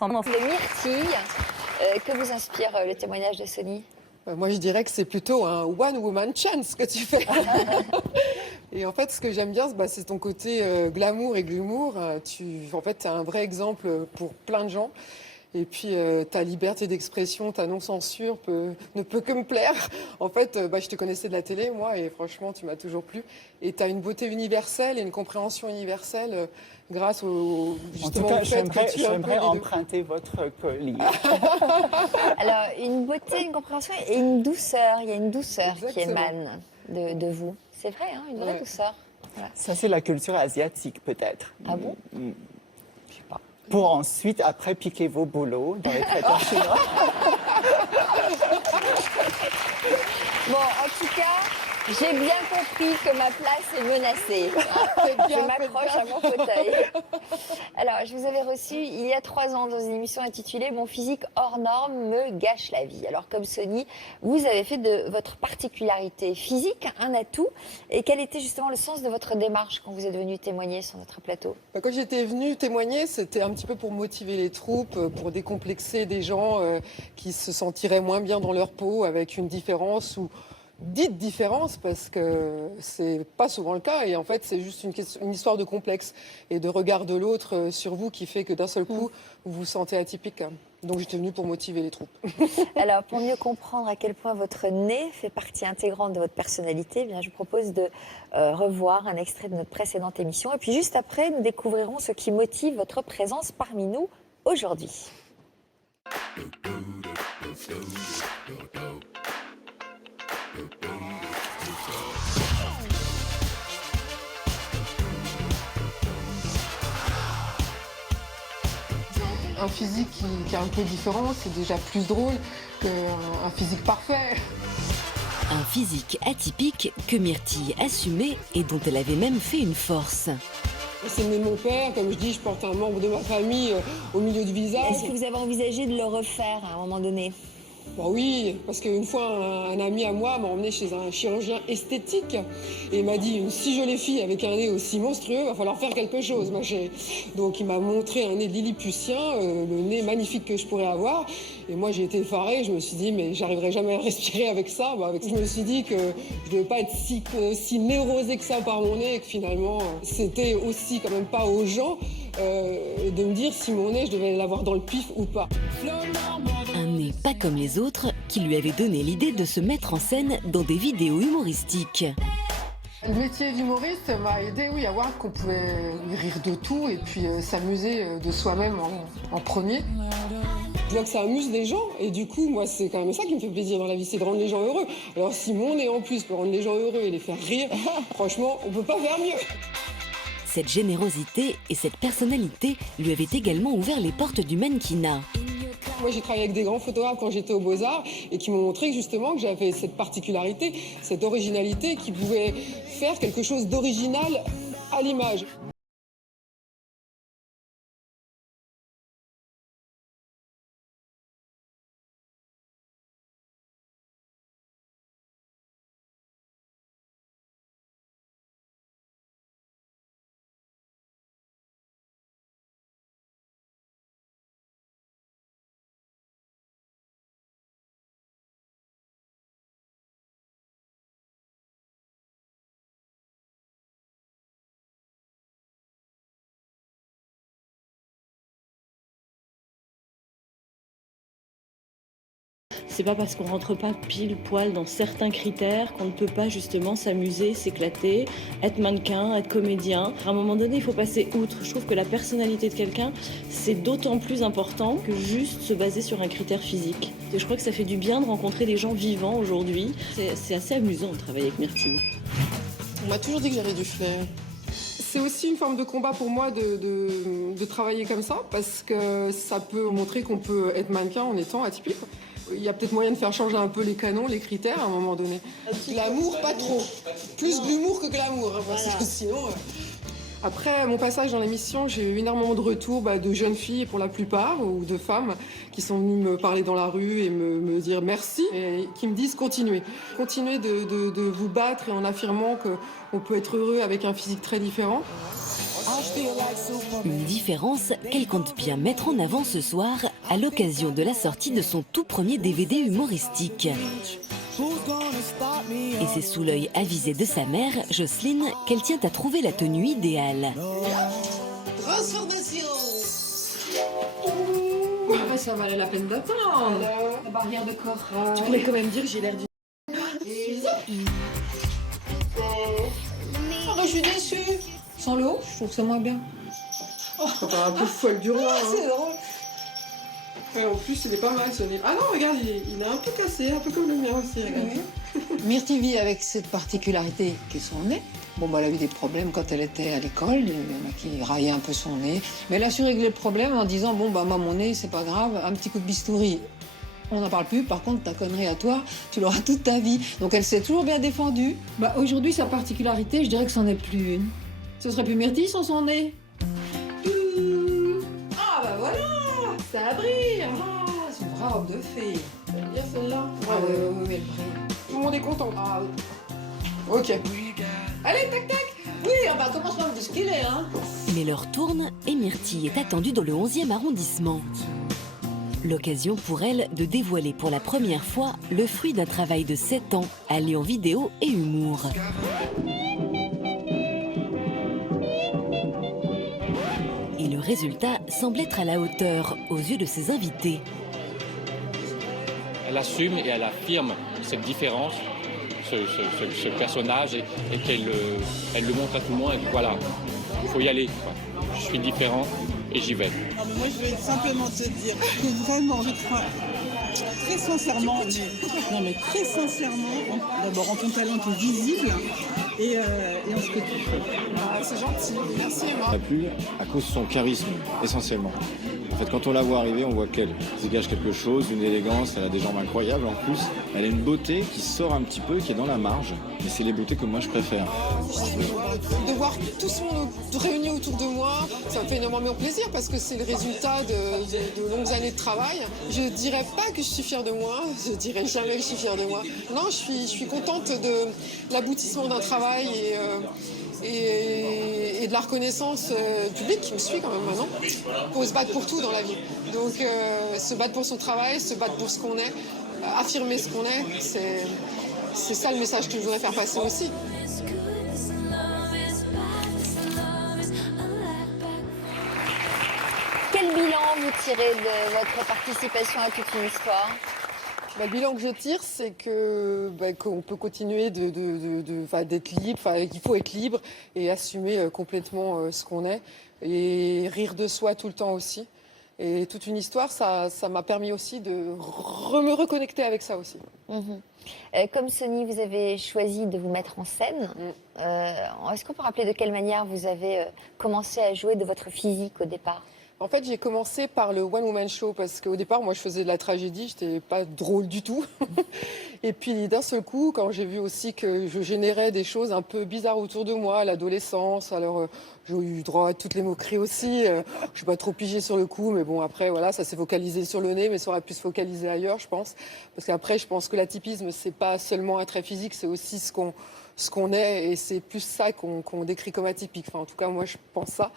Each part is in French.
De Myrtille, que vous inspire le témoignage de Sony? Moi, je dirais que c'est plutôt un one-woman chance que tu fais. Et en fait, ce que j'aime bien, c'est ton côté glamour et glumour. En fait, tu es un vrai exemple pour plein de gens. Et puis, ta liberté d'expression, ta non-censure ne peut que me plaire. En fait, je te connaissais de la télé, moi, et franchement, tu m'as toujours plu. Et tu as une beauté universelle et une compréhension universelle grâce justement En tout cas, au fait que tu es un peu j'aimerais les deux. emprunter votre collier. Alors, une beauté, une compréhension et une douceur. Il y a une douceur qui Exactement. émane de vous. C'est vrai, hein, une vraie Ouais. douceur. Ça, c'est la culture asiatique, peut-être. Ah bon? Je sais pas. Pour ensuite, après, piquer vos boulots dans les traiteurs chinois. Bon, en tout cas, j'ai bien compris que ma place est menacée. Je m'accroche à mon fauteuil. Alors, je vous avais reçu il y a 3 ans dans une émission intitulée « Mon physique hors norme me gâche la vie ». Alors, comme Sony, vous avez fait de votre particularité physique un atout. Et quel était justement le sens de votre démarche quand vous êtes venu témoigner sur notre plateau? Quand j'étais venue témoigner, c'était un petit peu pour motiver les troupes, pour décomplexer des gens qui se sentiraient moins bien dans leur peau avec une différence ou dite différence, parce que c'est pas souvent le cas. Et en fait, c'est juste une histoire de complexe et de regard de l'autre sur vous qui fait que d'un seul coup, vous vous sentez atypique. Donc j'étais venue pour motiver les troupes. Alors, pour mieux comprendre à quel point votre nez fait partie intégrante de votre personnalité, eh bien, je vous propose de revoir un extrait de notre précédente émission. Et puis juste après, nous découvrirons ce qui motive votre présence parmi nous aujourd'hui. Un physique qui est un peu différent, c'est déjà plus drôle qu'un physique parfait. Un physique atypique que Myrtille assumait et dont elle avait même fait une force. C'est né de mon père, comme je dis, je porte un membre de ma famille au milieu du visage. Est-ce que vous avez envisagé de le refaire à un moment donné? Bah oui, parce qu'une fois, un ami à moi m'a emmené chez un chirurgien esthétique et il m'a dit, si jolie fille avec un nez aussi monstrueux, va falloir faire quelque chose, ma chérie. Donc il m'a montré un nez de lilliputien, le nez magnifique que je pourrais avoir. Et moi, j'ai été effarée, je me suis dit, mais j'arriverai jamais à respirer avec ça. Je me suis dit que je devais pas être si névrosée que ça par mon nez et que finalement, c'était aussi quand même pas aux gens de me dire si mon nez, je devais l'avoir dans le pif ou pas. Un nez pas comme les autres qui lui avait donné l'idée de se mettre en scène dans des vidéos humoristiques. Le métier d'humoriste m'a aidé, oui, à voir qu'on pouvait rire de tout et puis s'amuser de soi-même en premier. Je vois que ça amuse les gens et du coup, moi, c'est quand même ça qui me fait plaisir dans la vie, c'est de rendre les gens heureux. Alors si mon nez en plus peut rendre les gens heureux et les faire rire, franchement, on peut pas faire mieux. Cette générosité et cette personnalité lui avaient également ouvert les portes du mannequinat. Moi, j'ai travaillé avec des grands photographes quand j'étais aux Beaux-Arts et qui m'ont montré justement que j'avais cette particularité, cette originalité qui pouvait faire quelque chose d'original à l'image. C'est pas parce qu'on rentre pas pile poil dans certains critères qu'on ne peut pas justement s'amuser, s'éclater, être mannequin, être comédien. À un moment donné, il faut passer outre. Je trouve que la personnalité de quelqu'un, c'est d'autant plus important que juste se baser sur un critère physique. Et je crois que ça fait du bien de rencontrer des gens vivants aujourd'hui. C'est assez amusant de travailler avec Myrtille. On m'a toujours dit que j'avais du flair. C'est aussi une forme de combat pour moi de travailler comme ça, parce que ça peut montrer qu'on peut être mannequin en étant atypique. Il y a peut-être moyen de faire changer un peu les canons, les critères à un moment donné. Glamour, pas trop. Plus d'humour que glamour, hein, parce que sinon... Après mon passage dans l'émission, j'ai eu énormément de retours de jeunes filles pour la plupart, ou de femmes, qui sont venues me parler dans la rue et me dire merci, et qui me disent continuez. Continuez de vous battre et en affirmant qu'on peut être heureux avec un physique très différent. Ah Une différence qu'elle compte bien mettre en avant ce soir à l'occasion de la sortie de son tout premier DVD humoristique. Et c'est sous l'œil avisé de sa mère, Jocelyne, qu'elle tient à trouver la tenue idéale. Transformation. Ça valait la peine d'attendre. La barrière de corps. Tu pourrais quand même dire que j'ai l'air d'une... Je suis déçue. Sans le haut, je trouve ça moins bien. Oh, t'as un peu folle du roi. C'est drôle. Ouais, en plus, il est pas mal ce nez. Ah non, regarde, il est un peu cassé, un peu comme le mien aussi. Myrtille vit avec cette particularité qui est son nez. Bon, bah, elle a eu des problèmes quand elle était à l'école, il y en a qui raillaient un peu son nez. Mais elle a su régler le problème en disant, bon, bah, moi, mon nez, c'est pas grave, un petit coup de bistouri. On n'en parle plus, par contre, ta connerie à toi, tu l'auras toute ta vie. Donc elle s'est toujours bien défendue. Bah, aujourd'hui, sa particularité, je dirais que c'en est plus une. Ce serait plus Myrtille sans son nez. Ah bah voilà, ça brille. Ah, c'est une vraie robe de fée. T'aimes bien celle-là? Ah oui, elle brille. Tout le monde est content. Ah oui. Ok. Allez, tac tac. Oui, bah commence par me dire ce qu'il est, hein. Mais l'heure tourne et Myrtille est attendue dans le 11e arrondissement. L'occasion pour elle de dévoiler pour la première fois le fruit d'un travail de 7 ans, alliant vidéo et humour. Et le résultat semble être à la hauteur aux yeux de ses invités. Elle assume et elle affirme cette différence, ce personnage, et qu'elle elle le montre à tout le monde. Et voilà, il faut y aller, quoi. Je suis différent et j'y vais. Non, mais moi, je vais simplement te dire que vraiment, je crois très sincèrement, non mais très sincèrement, d'abord en ton talent qui est visible et en ce que tu fais. Ah, c'est gentil. Merci Emma. Elle a plu à cause de son charisme, essentiellement. En fait, quand on la voit arriver, on voit qu'elle dégage quelque chose, une élégance, elle a des jambes incroyables en plus. Elle a une beauté qui sort un petit peu, qui est dans la marge, mais c'est les beautés que moi je préfère. De voir tout ce monde réuni autour de moi, ça me fait énormément plaisir parce que c'est le résultat de longues années de travail. Je dirais pas que je suis fière de moi, je dirais jamais que je suis fière de moi. Non, je suis contente de l'aboutissement d'un travail et de la reconnaissance publique qui me suit quand même maintenant. Il faut se battre pour tout dans la vie. Donc se battre pour son travail, se battre pour ce qu'on est, affirmer ce qu'on est, c'est ça le message que je voudrais faire passer aussi. Quel bilan vous tirez de votre participation à toute une histoire? Le bilan que je tire, c'est que qu'on peut continuer d'être libre, qu'il faut être libre et assumer complètement ce qu'on est et rire de soi tout le temps aussi. Et toute une histoire, ça m'a permis aussi de me reconnecter avec ça aussi. Comme Sony, vous avez choisi de vous mettre en scène. Est-ce qu'on peut rappeler de quelle manière vous avez commencé à jouer de votre physique au départ? En fait, j'ai commencé par le One Woman Show parce qu'au départ, moi, je faisais de la tragédie, j'étais pas drôle du tout. Et puis, d'un seul coup, quand j'ai vu aussi que je générais des choses un peu bizarres autour de moi, à l'adolescence, alors j'ai eu droit à toutes les moqueries aussi. Je suis pas trop pigée sur le coup, mais bon, après, voilà, ça s'est focalisé sur le nez, mais ça aurait pu se focaliser ailleurs, je pense. Parce qu'après, je pense que l'atypisme, c'est pas seulement un trait physique, c'est aussi ce qu'on est, et c'est plus ça qu'on décrit comme atypique. Enfin, en tout cas, moi, je pense ça.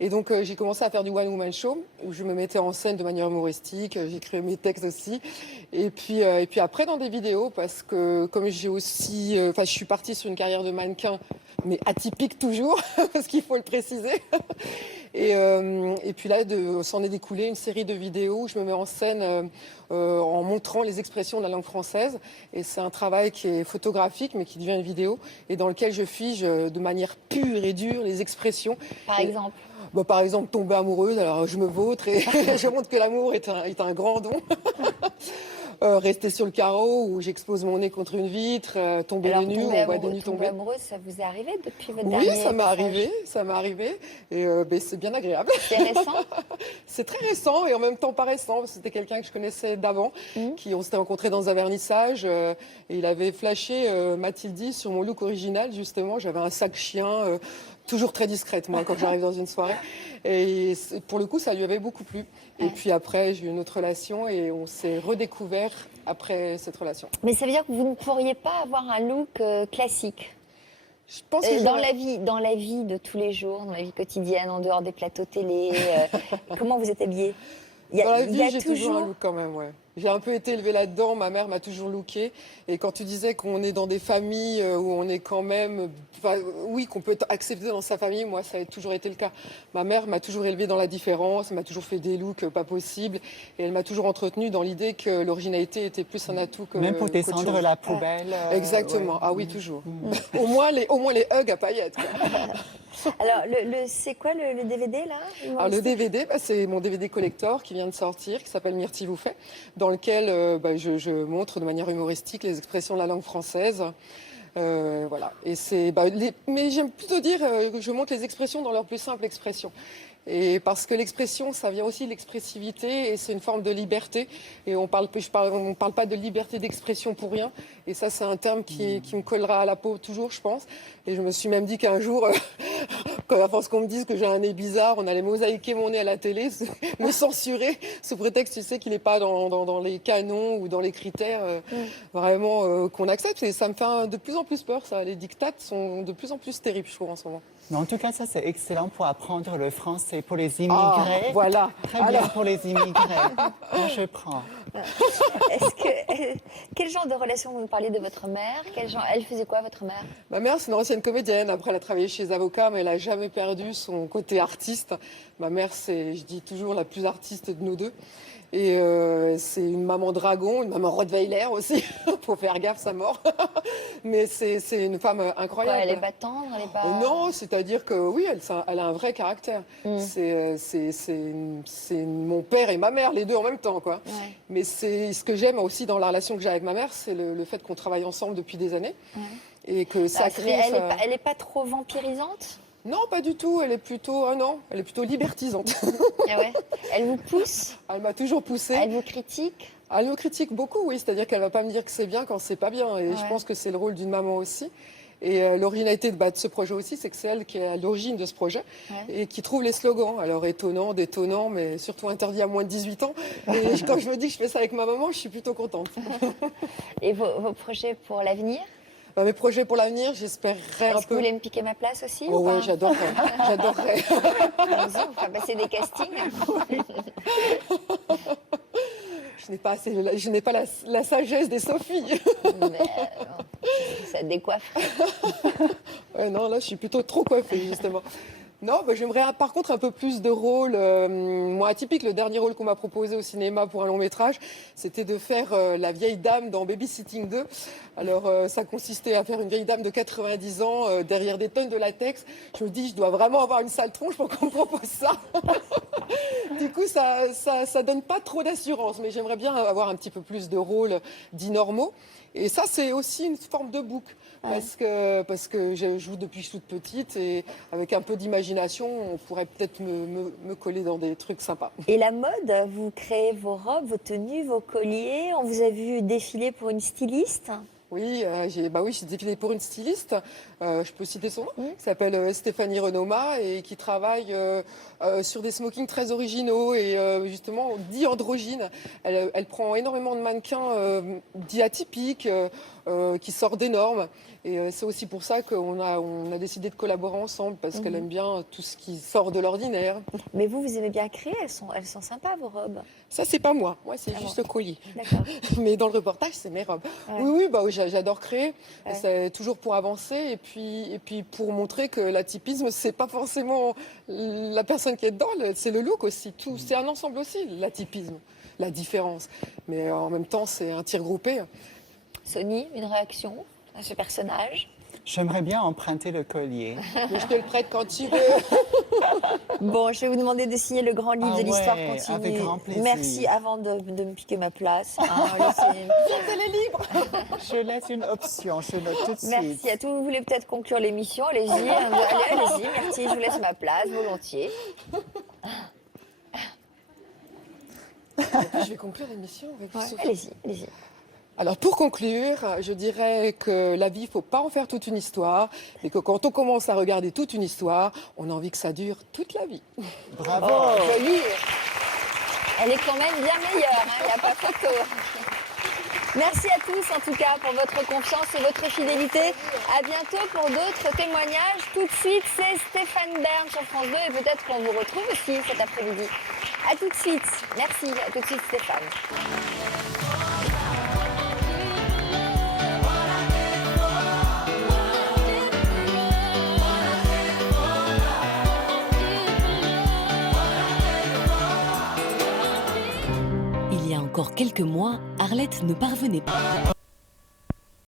Et donc, j'ai commencé à faire du One Woman Show, où je me mettais en scène de manière humoristique, j'écrivais mes textes aussi. Et puis après, dans des vidéos, parce que comme j'ai aussi... je suis partie sur une carrière de mannequin, mais atypique toujours, parce qu'il faut le préciser. Et puis là, s'en est découlé une série de vidéos où je me mets en scène en montrant les expressions de la langue française. Et c'est un travail qui est photographique, mais qui devient une vidéo, et dans lequel je fige de manière pure et dure les expressions. Par exemple? Par exemple, tomber amoureuse, alors je me vautre et je montre que l'amour est un grand don. Rester sur le carreau où j'expose mon nez contre une vitre, tomber Alors, les nues, on voit des nues tomber. Amoureuse, ça vous est arrivé depuis votre Oui, dernier ça m'est passage? arrivé et c'est bien agréable. C'est récent? C'est très récent et en même temps pas récent. C'était quelqu'un que je connaissais d'avant, on s'était rencontrés dans un vernissage et il avait flashé Mathilde sur mon look original justement. J'avais un sac chien. Toujours très discrète, moi, quand j'arrive dans une soirée. Et pour le coup, ça lui avait beaucoup plu. Et puis après, j'ai eu une autre relation et on s'est redécouvert après cette relation. Mais ça veut dire que vous ne pourriez pas avoir un look classique? Je pense que Dans la vie de tous les jours, dans la vie quotidienne, en dehors des plateaux télé, comment vous êtes habillée? Dans la vie, j'ai toujours un look quand même, ouais. J'ai un peu été élevée là-dedans, ma mère m'a toujours looké. Et quand tu disais qu'on est dans des familles où on est quand même... oui, qu'on peut être accepté dans sa famille, moi, ça a toujours été le cas. Ma mère m'a toujours élevée dans la différence, elle m'a toujours fait des looks pas possibles. Et elle m'a toujours entretenue dans l'idée que l'originalité était plus un atout que... Même pour descendre la poubelle. Exactement, ouais. ah oui, toujours. Au moins les hugs à paillettes, quoi. Alors, c'est quoi le DVD, là? Alors, le DVD, c'est mon DVD collector qui vient de sortir, qui s'appelle Myrtille vous fait, dans lequel je montre de manière humoristique les expressions de la langue française. Voilà. Et mais j'aime plutôt dire que je montre les expressions dans leur plus simple expression. Et parce que l'expression, ça vient aussi de l'expressivité et c'est une forme de liberté. Et on parle pas de liberté d'expression pour rien. Et ça, c'est un terme qui me collera à la peau toujours, je pense. Et je me suis même dit qu'un jour, à force qu'on me dise que j'ai un nez bizarre, on allait mosaïquer mon nez à la télé, me censurer, sous prétexte, tu sais, qu'il n'est pas dans les canons ou dans les critères vraiment qu'on accepte. Et ça me fait de plus en plus peur, ça. Les dictates sont de plus en plus terribles, je trouve, en ce moment. Mais en tout cas, ça, c'est excellent pour apprendre le français pour les immigrés. Ah, voilà. Très bien pour les immigrés. Moi, je prends. Quel genre de relation vous me parlez de votre mère? Elle faisait quoi, votre mère? Ma mère, c'est une ancienne comédienne. Après, elle a travaillé chez les avocats, mais elle n'a jamais perdu son côté artiste. Ma mère, c'est, je dis toujours, la plus artiste de nous deux. Et c'est une maman dragon, une maman Rottweiler aussi. Faut faire gaffe, ça mord. Mais c'est une femme incroyable. Quoi, elle n'est pas tendre, elle est pas... Non, c'est-à-dire que oui, elle a un vrai caractère. C'est mon père et ma mère, les deux en même temps, quoi. Ouais. Mais c'est ce que j'aime aussi dans la relation que j'ai avec ma mère, c'est le fait qu'on travaille ensemble depuis des années. Ouais. Et que ça crée... Elle est pas trop vampirisante? Non, pas du tout. Elle est plutôt, elle est plutôt libertisante. Ah ouais. Elle vous pousse? Elle m'a toujours poussée. Elle vous critique? Elle me critique beaucoup, oui. C'est-à-dire qu'elle va pas me dire que c'est bien quand c'est pas bien. Et je pense que c'est le rôle d'une maman aussi. Et l'originalité de ce projet aussi, c'est que c'est elle qui est à l'origine de ce projet et qui trouve les slogans. Alors étonnant, détonnant, mais surtout interdit à moins de 18 ans. Et quand je me dis que je fais ça avec ma maman, je suis plutôt contente. Et vos projets pour l'avenir? Mes projets pour l'avenir, j'espérerais un peu... Est-ce que vous voulez me piquer ma place aussi? Oh oui, j'adorerais. J'adorerais. Allons-y, on va passer des castings. Je n'ai pas la sagesse des Sophie. Mais, ça décoiffe. Non, là, je suis plutôt trop coiffée, justement. Non, j'aimerais par contre un peu plus de rôles. Moi, atypique, le dernier rôle qu'on m'a proposé au cinéma pour un long métrage, c'était de faire la vieille dame dans Babysitting 2. Alors, ça consistait à faire une vieille dame de 90 ans derrière des tonnes de latex. Je me dis, je dois vraiment avoir une sale tronche pour qu'on me propose ça. Du coup, ça donne pas trop d'assurance, mais j'aimerais bien avoir un petit peu plus de rôles dits normaux. Et ça, c'est aussi une forme de bouc. Parce que je joue depuis que je suis toute petite et avec un peu d'imagination, on pourrait peut-être me coller dans des trucs sympas. Et la mode, vous créez vos robes, vos tenues, vos colliers. On vous a vu défiler pour une styliste. Oui, j'ai défilé pour une styliste, je peux citer son nom, qui s'appelle Stéphanie Renoma et qui travaille sur des smokings très originaux et justement dits androgynes. Elle prend énormément de mannequins dits atypiques, qui sortent des normes. Et c'est aussi pour ça qu'on a décidé de collaborer ensemble, parce qu'elle aime bien tout ce qui sort de l'ordinaire. Mais vous aimez bien créer, elles sont sympas vos robes. Ça, c'est pas moi, c'est juste le colis. D'accord. Mais dans le reportage, c'est mes robes. Ouais. Oui, j'adore créer, c'est toujours pour avancer et puis pour montrer que l'atypisme, c'est pas forcément la personne qui est dedans, c'est le look aussi. C'est un ensemble aussi, l'atypisme, la différence. Mais en même temps, c'est un tir groupé. Sony, une réaction à ce personnage? J'aimerais bien emprunter le collier. Mais je te le prête quand tu veux. Bon, je vais vous demander de signer le grand livre de l'histoire continue. Avec grand plaisir. Merci avant de me piquer ma place. Elle est libre. Je laisse une option, je note tout de suite. Merci à tous. Vous voulez peut-être conclure l'émission? Allez-y, allez-y. Merci, je vous laisse ma place, volontiers. Je vais conclure l'émission avec vous. Allez-y. Alors pour conclure, je dirais que la vie, il ne faut pas en faire toute une histoire, et que quand on commence à regarder toute une histoire, on a envie que ça dure toute la vie. Bravo. Joli. Elle est quand même bien meilleure, il n'y a pas photo. Merci à tous en tout cas pour votre confiance et votre fidélité. À bientôt pour d'autres témoignages. Tout de suite, c'est Stéphane Bern sur France 2 et peut-être qu'on vous retrouve aussi cet après-midi. À tout de suite. Merci. À tout de suite Stéphane. Il y a encore quelques mois, Arlette ne parvenait pas.